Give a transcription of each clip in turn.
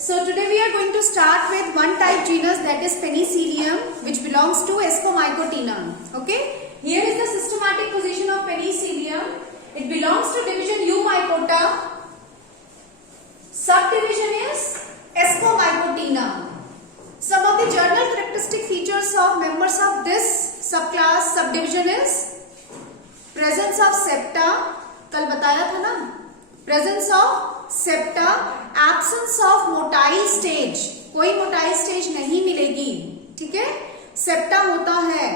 So today we are going to start with one type genus, that is Penicillium, which belongs to Ascomycotina. Okay. Here is the systematic position of Penicillium. It belongs to division Eumycota. Subdivision is Ascomycotina. Some of the general characteristic features of members of this subclass subdivision is presence of septa. कल बताया था ना, presence of septa, absence of motile stage, कोई motile stage नहीं मिलेगी. ठीक है, सेप्टा होता है,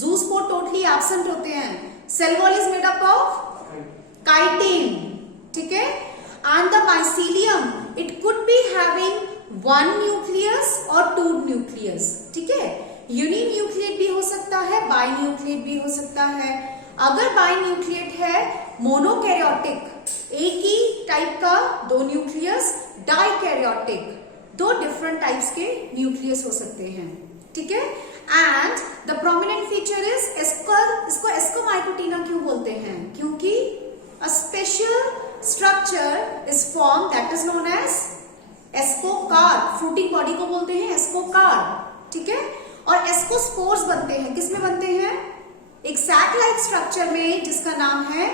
ज़ूस्पोर टोटली एब्सेंट होते हैं, cell wall is made up of chitin. ठीक है, and the mycelium it could be having one nucleus और टू न्यूक्लियस. ठीक है, यूनिन्यूक्लिएट भी हो सकता है, बाइन्यूक्लिएट भी हो सकता है. अगर बाइन्यूक्लिएट है, मोनोकैरियोटिक, एक ही टाइप का दो न्यूक्लियस, डाइकैरियोटिक दो डिफरेंट टाइप्स के न्यूक्लियस हो सकते हैं. ठीक है, and the prominent feature is इसको एस्कोमाइकोटिना क्यों बोलते हैं? क्योंकि a special structure is form that is known as ascocarp. Fruiting body को बोलते हैं एस्कोकार. ठीक है, और एस्कोस्पोर्स बनते हैं, किसमें बनते हैं? एक सैक लाइक स्ट्रक्चर में जिसका नाम है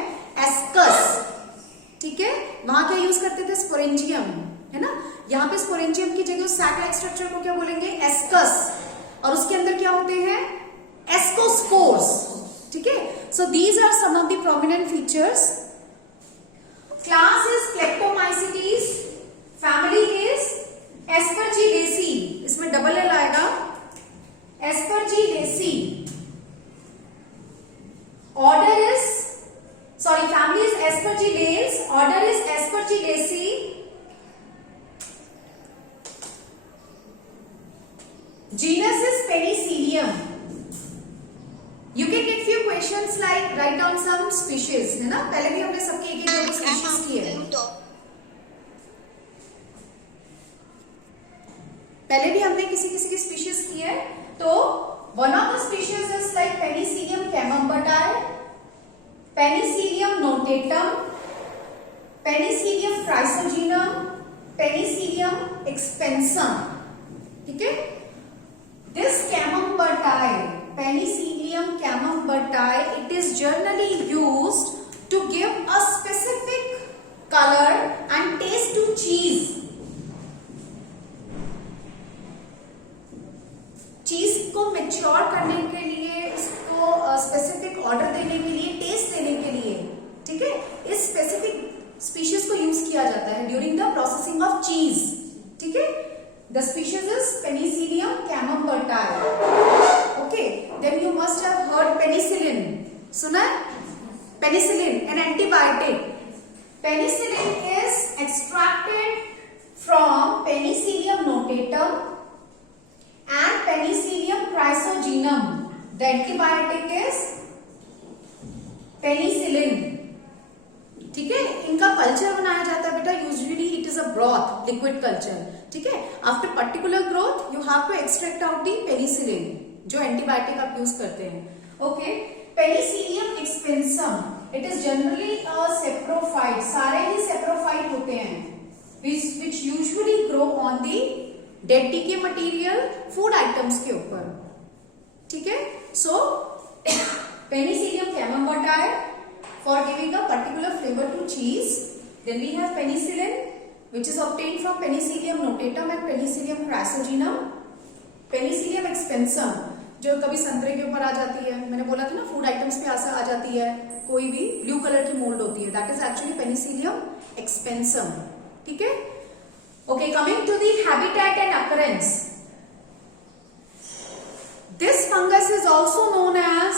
एस्कस. ठीक है, वहां क्या यूज करते थे? स्पोरेंजियम, है ना. यहाँ पे स्पोरेंजियम की जगह उस सैक लाइक स्ट्रक्चर को क्या बोलेंगे? एस्कस. और उसके अंदर क्या होते हैं? एस्कोस्पोर्स. ठीक है, so these are some of the prominent features. Class is Plectomycetes, family is Aspergillaceae, इसमें डबल एल आएगा, एस्परजीडेसी. Order is, sorry, family is Aspergillales, order is Aspergillaceae. Genus is Penicillium. You can get few questions like write down some species, है ना. पहले भी हमने सबके एक एक स्पीशीज किए हैं, पहले भी हमने किसी किसी की स्पीशीज की है. तो one of the species is like Penicillium camembert, Penicillium notatum, Penicillium chrysogenum, Penicillium expansum. ठीक है, this camembert, Penicillium camembert, it is generally used to give a specific color and taste to cheese. चीज को मैच्योर करने के लिए, इसको specific order देने के लिए, टेस्ट देने के लिए, ठीक है, इस स्पेसिफिक स्पीशीज को यूज किया जाता है during the processing of cheese. ठीक है, the species is penicillium camembert. Okay, then you must have heard penicillin. सुना है? Penicillin an antibiotic. Penicillin is extracted from Penicillium notatum and Penicillium chrysogenum. The antibiotic is penicillin. ठीक है, इनका कल्चर बनाया जाता है बेटा. Usually it is a broth, liquid culture. ठीक है, after particular growth you have to extract out the penicillin, जो एंटीबायोटिक आप यूज करते हैं. Okay, Penicillium expansum, it is generally a saprophyte. सारे ही सेप्रोफाइट होते हैं, which usually grow on the dead टीके मटीरियल, फूड आइटम्स के ऊपर. ठीक है, so Penicillium camemberti for giving a particular flavour to cheese. Then we have penicillin which is obtained from Penicillium notatum and Penicillium chrysogenum. Penicillium expansum जो कभी संतरे के ऊपर आ जाती है, मैंने बोला था ना, फूड आइटम्स पे आ जाती है, कोई भी ब्लू कलर की मोल्ड होती है, दैट इज एक्चुअली पेनिसिलियम एक्सपेंसम. ठीक है. Okay, coming to the habitat and occurrence. This fungus is also known as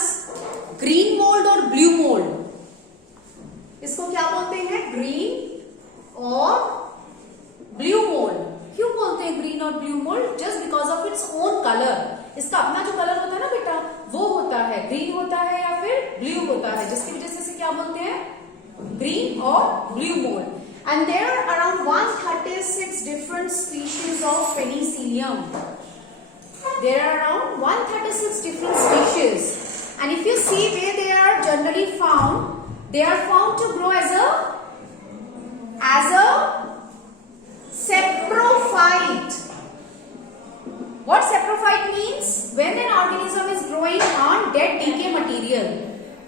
green mold or blue mold. इसको क्या बोलते हैं? green और blue mold. क्यों बोलते हैं green और blue mold? Just because of its own color. इसका अपना जो कलर होता है ना बेटा, वो होता है green होता है या फिर blue होता है, जिसकी वजह से इसे क्या बोलते हैं? green और blue mold. And there are around 136 different species of Penicillium. There are around 136 different species. And if you see where they are generally found, they are found to grow as a saprophyte. What saprophyte means? When an organism is growing on dead decay material.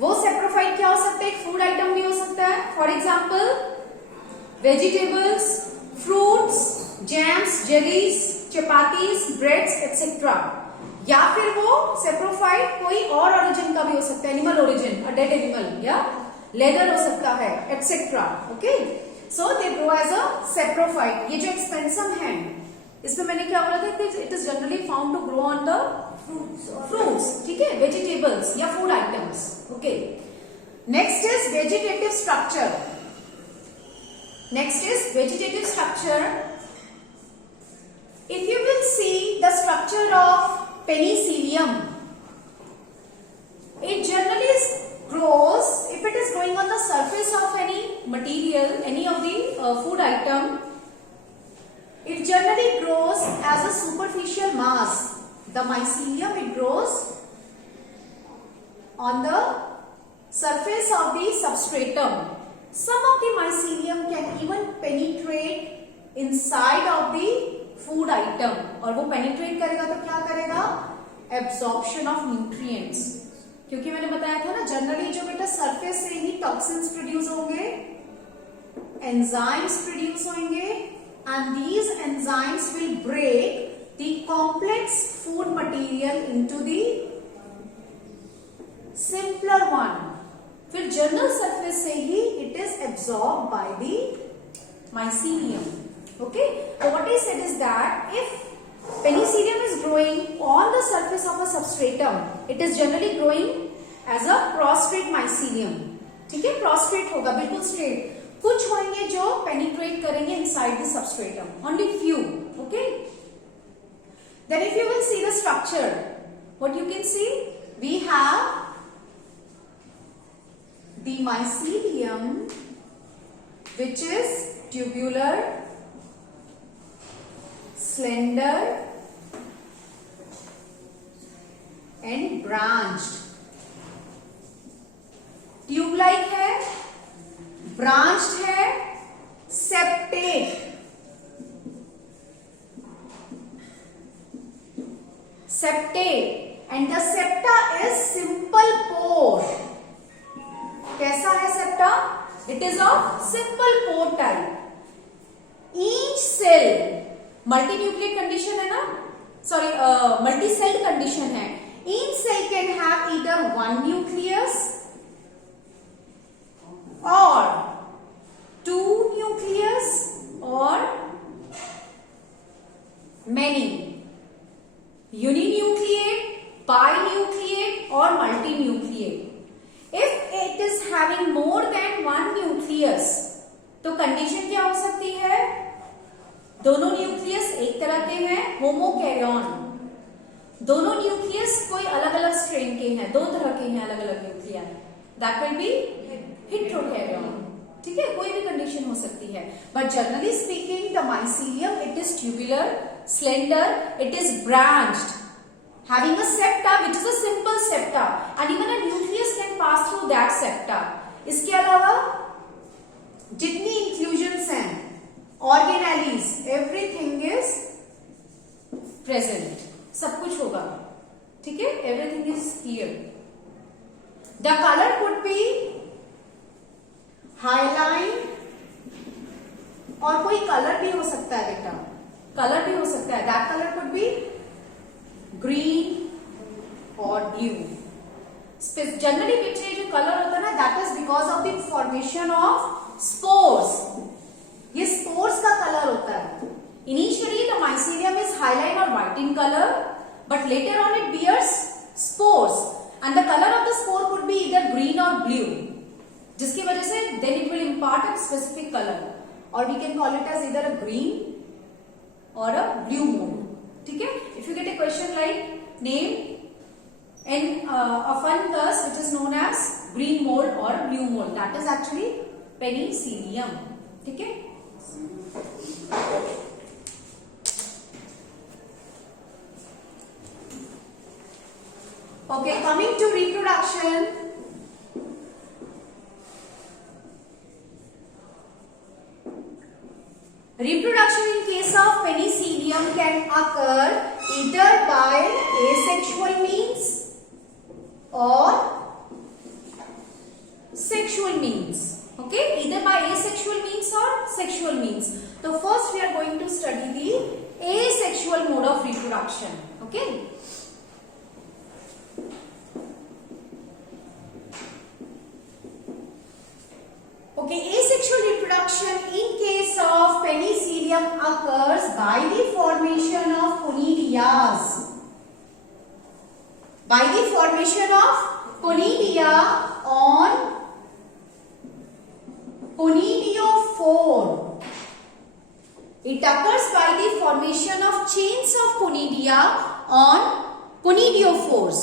वो saprophyte क्या हो सकता है? एक food item भी हो सकता है. For example, vegetables, fruits, jams, jellies, chapatis, breads, etc. या फिर वो saprophyte कोई और origin का भी हो सकता है, animal origin, a dead animal, या leather हो सकता है, etc. Okay? So they grow as a saprophyte. ये जो expansum है, इसमें मैंने क्या बोला था? It is generally found to grow on the fruits, ठीक है, वेजिटेबल्स या food items. Okay, next is vegetative structure. Next is vegetative structure. If you will see the structure of penicillium, it generally grows, if it is growing on the surface of any material, any of the food item, it generally grows as a superficial mass. The mycelium, it grows on the surface of the substratum. Some of the mycelium can even penetrate inside of the food item. और वो penetrate करेगा तो क्या करेगा? Absorption of nutrients. क्योंकि मैंने बताया था ना, जनरली जो बेटा सरफेस से ही टॉक्सिन्स प्रोड्यूस होंगे, एंजाइम्स प्रोड्यूस होंगे, and these enzymes will break the complex food material into the simpler one. फिर general surface से ही it is absorbed by the mycelium. Okay, so what I said is that if penicillium is growing on the surface of a substratum, it is generally growing as a prostrate mycelium. ठीक है, prostrate होगा, बिल्कुल straight. कुछ होंगे जो penetrate करेंगे inside the substratum, only few. Okay, then if you will see the structure, what you can see, we have the mycelium which is tubular, slender and branched. Tube like है, branched है, septate. Septate and the septa is simple pore. कैसा है सेप्टा? It is of simple pore type. Each cell, multinucleate condition है ना, sorry multi celled condition है. Each cell can have either one nucleus or two nucleus or many uninucleate, binucleate or multinucleate. If it is having more than one nucleus, तो कंडीशन क्या हो सकती है? दोनों न्यूक्लियस एक तरह के हैं, होमोकैरियन. दोनों न्यूक्लियस कोई अलग अलग स्ट्रेन के हैं, दो तरह के हैं अलग अलग न्यूक्लिया, दैट विल बी हेट्रोकैरियन. ठीक है, कोई भी कंडीशन हो सकती है. But generally speaking the mycelium, it is tubular, slender, it is branched, having a septa which is a simple septa and even a nucleus can pass through that septa. इसके अलावा जितनी inclusions हैं, organelles, everything is present. सब कुछ होगा, ठीक है, everything is here. The color could be highline और कोई कलर भी हो सकता है बेटा, कलर भी हो सकता है. That colour could be green or blue. Generally बेटे जो कलर होता है ना, that is because of the formation of spores. ये स्पोर्स का कलर होता है. Initially the mycelium is hyaline or white in colour, but later on it bears spores and the colour of the spore could be either green or blue, जिसकी वजह से then it will impart a specific colour, और we can call it as either a green और a blue mould. ठीक है, if you get a question like name a fungus which is known as green mold or blue mold, that is actually penicillium. ठीक है, okay, coming to reproduction. Reproduction in case of penicillium can occur either by asexual means or sexual means. Okay, either by asexual means or sexual means. So first we are going to study the asexual mode of reproduction. Okay. Okay, asexual reproduction in case of penicillium occurs by the formation of conidias. By the formation of conidia on conidiophore. It occurs by the formation of chains of conidia on conidiophores.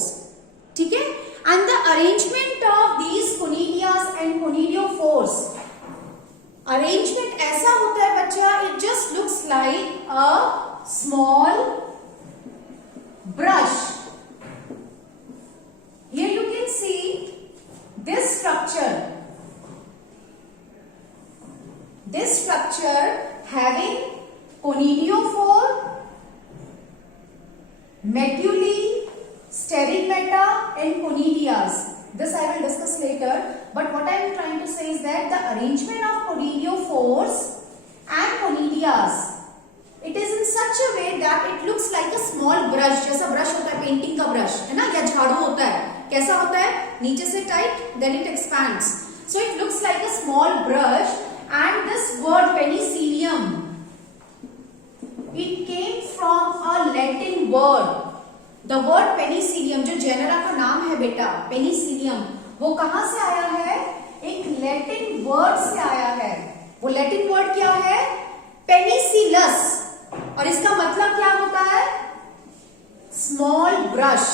ठीक है? And the arrangement of these conidias and conidiophores. Arrangement ऐसा होता है बच्चा, it just looks like a small brush. Here you can see this structure. This structure having conidiophore, medullae, sterilimata and conidias. This I will discuss later, but what I am trying to say is that the arrangement of conidiophores and conidias, it is in such a way that it looks like a small brush. जैसा brush होता है पेंटिंग का brush है ना, या झाड़ू होता है, कैसा होता है, नीचे से tight then it expands. So it looks like a small brush. And this word penicillium, it came from a Latin word. The word penicillium, जो जेनेरा का नाम है बेटा penicillium, वो कहां से आया है? एक लैटिन वर्ड से आया है. वो लैटिन वर्ड क्या है? पेनिसिलस. और इसका मतलब क्या होता है? Small brush.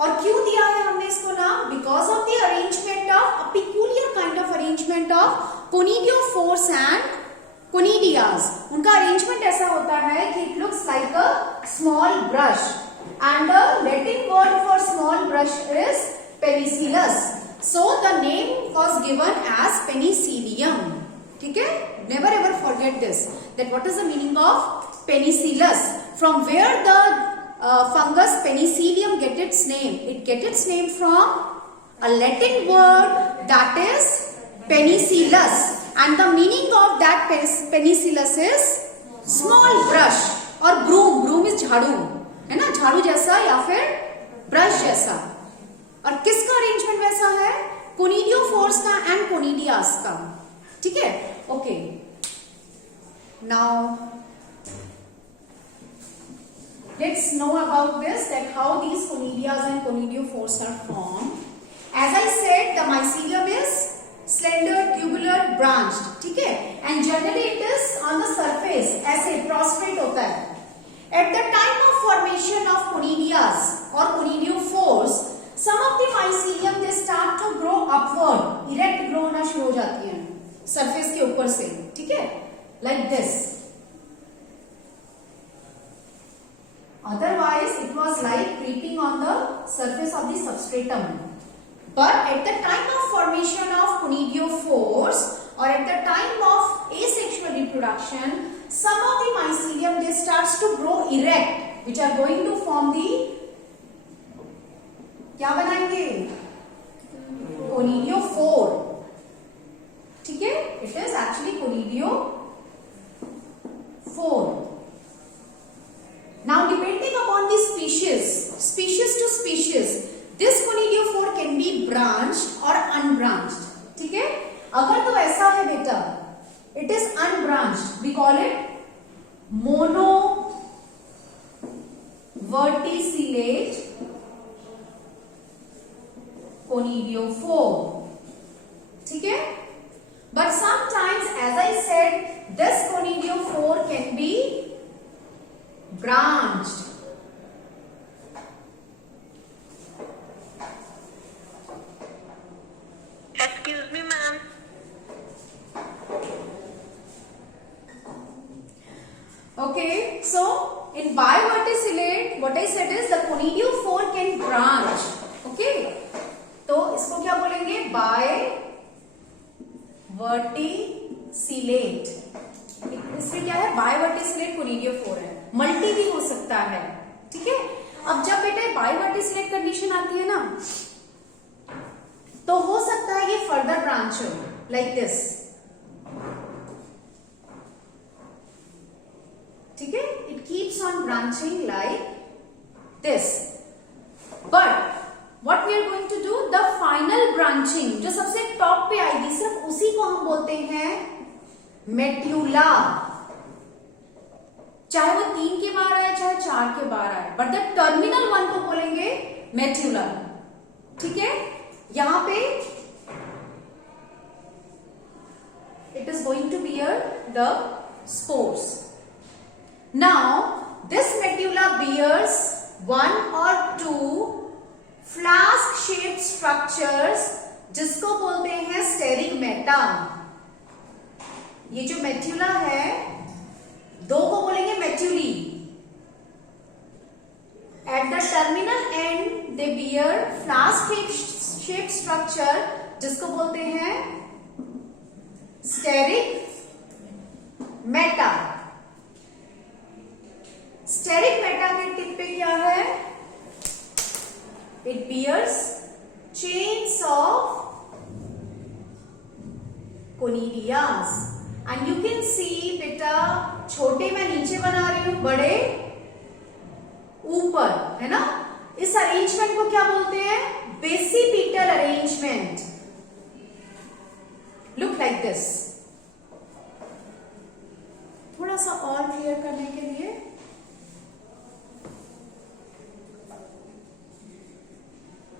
और क्यों दिया है हमने इसको नाम? Because of the arrangement of a peculiar kind of arrangement of conidiophores and conidias. उनका अरेंजमेंट ऐसा होता है कि it looks like a small brush, and the Latin word for small brush is penicillus. So the name was given as penicillium. ठीक है? Never ever forget this. That what is the meaning of penicillus? From where the fungus penicillium get its name? It get its name from a Latin word that is penicillus, and the meaning of that penicillus is small brush or broom. Broom is झाड़ू, है ना, झाड़ू जैसा या फिर ब्रश जैसा. और किसका अरेंजमेंट वैसा है? conidiophores का and conidias का. ठीक है? Okay. Now let's know about this, that how these conidias and conidiophores are formed. As I said, the mycelium is slender, tubular, branched. ठीक है? And generally it is on the surface, ऐसे prostrate होता है. At the time of formation of conidias or conidiophores, some of the mycelium they start to grow upward. Erect grow होना शुरू हो जाती है surface के ऊपर से. ठीक है? Like this. Otherwise, it was like creeping on the surface of the substratum. But at the time of formation of conidiophores or at the time of asexual reproduction, some of the mycelium they starts to grow erect, which are going to form the क्या बनाएंगे? Conidiophore. ठीक है? It is actually conidiophore. Now, depending upon the species to species, this conidiophore can be branched or unbranched. ठीक है? अगर तो ऐसा है बेटा, it is unbranched, we call it monoverticillate conidiophore. ठीक है? But sometimes, as I said, this conidiophore can be branched. Excuse me, ma'am. Okay, so in biverticillate, what I said is the conidiophore can branch. Okay, तो इसको क्या बोलेंगे? Biverticillate. It is इसमें क्या है, बायवर्टिसिलेट कोनिडियोफोर है, मल्टी भी हो सकता है, ठीक है। अब जब बेटा बायवर्टिसिलेट कंडीशन आती है ना, तो हो सकता है ये फर्दर ब्रांच हो लाइक दिस, ठीक है, it keeps on branching like this, but what we are going to do, the final branching जो सबसे टॉप पे आएगी, सिर्फ उसी को हम बोलते हैं मेट्यूला, चाहे वो 3 के बार आए चाहे 4 के बार आए, बट द टर्मिनल वन को बोलेंगे मेट्यूला, ठीक है। यहां पे it is going to bear the spores. Now this medulla bears 1 or 2 फ्लास्क शेप स्ट्रक्चर्स जिसको बोलते हैं स्टेरिगमेटा। ये जो मेट्यूला है, 2 को बोलेंगे metulae. At the terminal end they bear flask shape structure जिसको बोलते हैं स्टेरिगमेटा। स्टेरिगमेटा के टिप पे क्या है, it bears chains of conidias and you can see बेटा, छोटे मैं नीचे बना रही हूं, बड़े ऊपर, है ना। इस अरेंजमेंट को क्या बोलते हैं, basipetal arrangement. Look like this. थोड़ा सा और क्लियर करने के लिए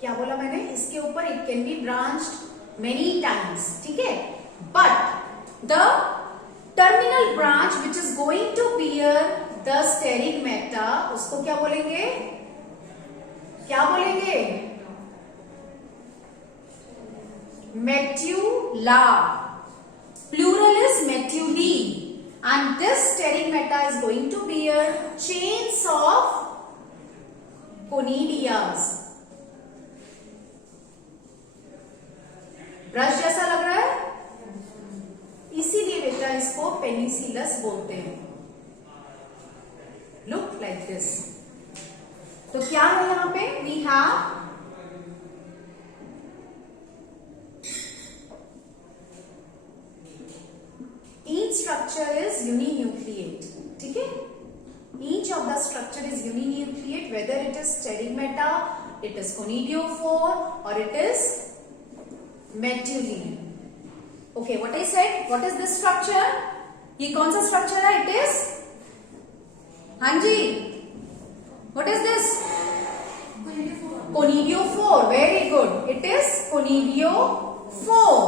क्या बोला मैंने, इसके ऊपर it can be branched many times, ठीक है, but the terminal branch which is going to bear the sterigmata, उसको क्या बोलेंगे, क्या बोलेंगे, metula. Plural is metulae and this sterigmata is going to bear chains of conidias. Brush जैसा लग रहा है, इसीलिए बेटा इसको पेनिसिलस बोलते हैं। Look like this. तो क्या है यहां पे, we have each structure is uninucleate, ठीक है, each of the structure is uninucleate, whether it is sterigmata, it is conidiophore or it is metulae. Okay, what I said, what is this structure, ये कौन सा structure है, it is, हाँ जी, what is this, conidiophore. Very good, it is conidiophore.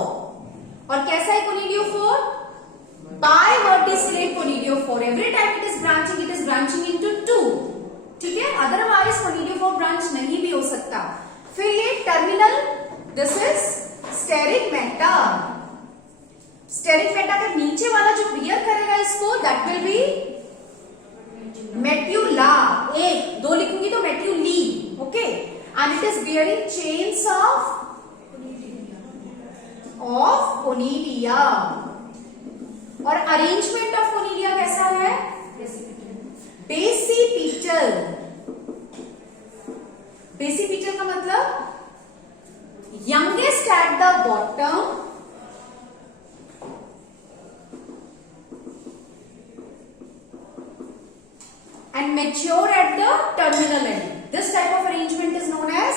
और कैसा है conidiophore, biverticillate conidiophore. Every time it is branching into 2, ठीक है, अदरवाइज कोनिडियोफोर ब्रांच नहीं भी हो सकता। फिर ये टर्मिनल, दिस इज स्टेरिगमेटा। स्टेरिगमेटा के नीचे वाला जो बियर करेगा इसको, दैट विल बी मेट्यूला। 1 2 लिखूंगी तो metulae, okay, and it is bearing chains of conidia. और अरेंजमेंट ऑफ कोनिडिया कैसा है, बेसिपिटल। बेसिपिटल का मतलब youngest at the bottom and mature at the terminal end. This type of arrangement is known as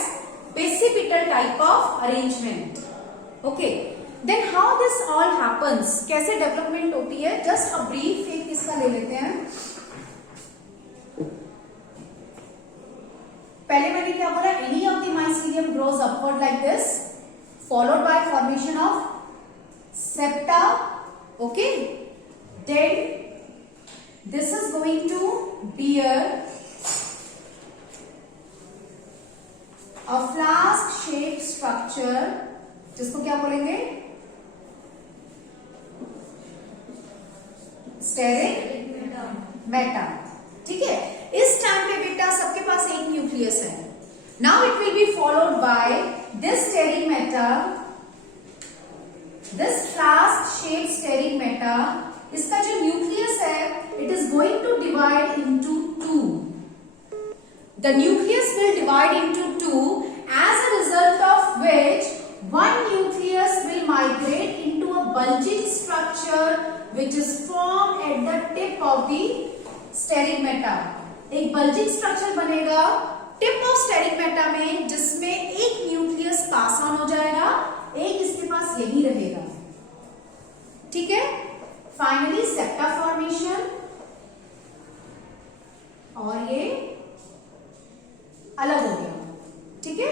basipital type of arrangement. Okay, then how this all happens, कैसे डेवलपमेंट होती है, just a brief एक इसका ले लेते हैं। पहले मैंने क्या बोला, any of the mycelium grows upward like this, followed by formation of septa, okay, then this is going to bear a flask shape structure जिसको क्या बोलेंगे, स्टेरिगमेटा, ठीक है। इस टाइम पे बेटा सबके पास एक न्यूक्लियस है। Now it will be followed by this sterigmata, this flask shaped steric meta इसका जो न्यूक्लियस है it is going to divide into two. The nucleus will divide into two as a result of which one nucleus will migrate into a bulging structure which is formed at the tip of the steric एक bulging structure बनेगा tip of steric में, जिसमें एक nucleus pass on हो जाएगा, एक इसके पास यही रहेगा. ठीक है. फाइनली सेप्टा फॉर्मेशन, और ये अलग हो गया. ठीक है.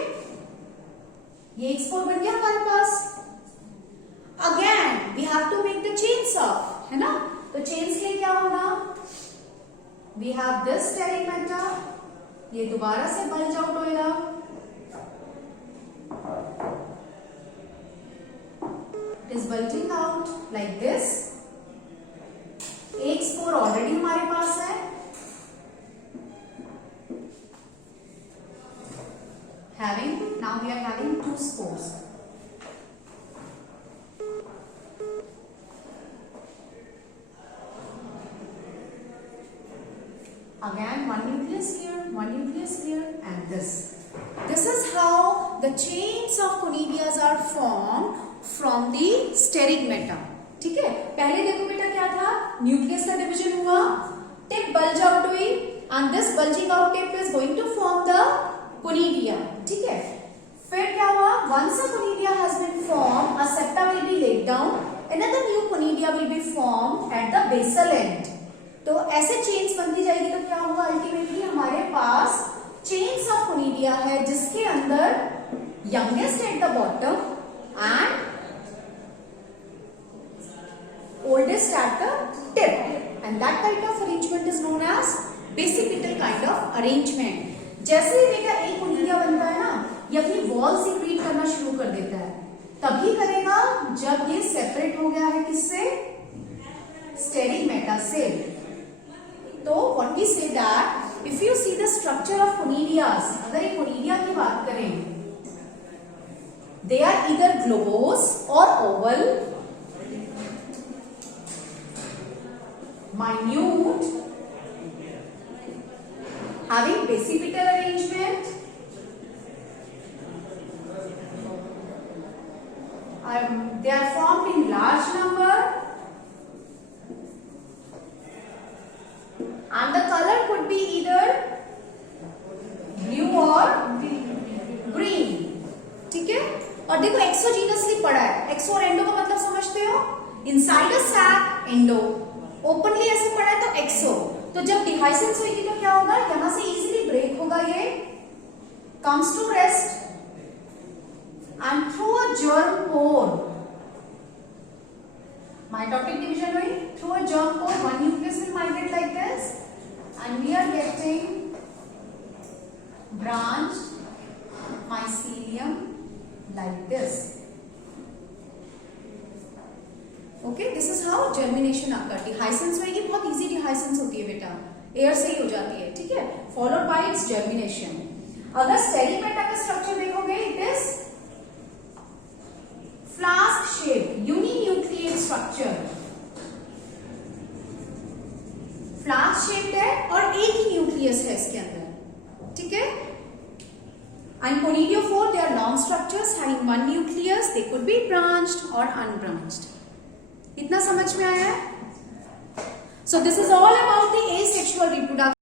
ये एक्सपोर्ट बन गया हमारे पास. Again we have to make the chains of, है ना. तो चेन्स के लिए क्या होगा, we have this sterigmata, ये दोबारा से बल्ज आउट होएगा. It is bulging out like this. एक स्पोर ऑलरेडी हमारे पास है. Now we are having two spores. Again, one nucleus here, and this. This is how the chains of conidias are formed from the steric matter. ठीक है. पहले देखो बेटा क्या था, न्यूक्लियस का डिवीजन हुआ, टिप बल्ज आउट हुई, and this bulging out tip is going to form the conidia. ठीक है. फिर क्या हुआ, once a conidia has been formed, a septa will be laid down, another new conidia will be formed at the basal end. तो ऐसे चेन्स बनती जाएगी. तो क्या होगा, अल्टीमेटली हमारे पास चेन्स ऑफ कोनिडिया है, जिसके अंदर youngest at the bottom and oldest at the tip, and that kind of arrangement is known as basipetal kind of arrangement. जैसे ही बेटा एक कोनिडिया बनता है ना, ये अपनी वॉल सीक्रेट करना शुरू कर देता है. तभी करेगा जब ये सेपरेट हो गया है किससे, स्टेरिक मेटा से. तो what we say that if you see the structure of conidias, अगर एक कोनिडिया की बात करें, they are either globose or oval, minute, having basipital arrangement, they are formed in large number, and the color could be either blue or green. ठीक है. और देखो एक्सोजीनसली पड़ा है. एक्सो और एंडो का मतलब समझते हो, inside a sac endo, openly ऐसे पड़ा है तो एक्सो. तो जब डिहाइसेंस होगी तो क्या होगा, यहां से इजीली ब्रेक होगा, ये comes to rest and through a germ pore, mitotic division हुई, through a germ pore one nucleus will migrate like this, and we are getting branched mycelium like this. Okay, this is how germination occurs. Dehiscence होगी, बहुत easy dehiscence होती है बेटा, एयर से ही हो जाती है. ठीक है. followed by its germination. अगर स्टेरिक मेटा का स्ट्रक्चर देखोगे, it is flask shape, uninucleate structure. Flask shaped है और एक ही न्यूक्लियस है इसके अंदर. ठीक है. And conidiophore, they are long structures having one nucleus. They could be branched or unbranched. इतना समझ में आया है? So this is all about the asexual reproduction.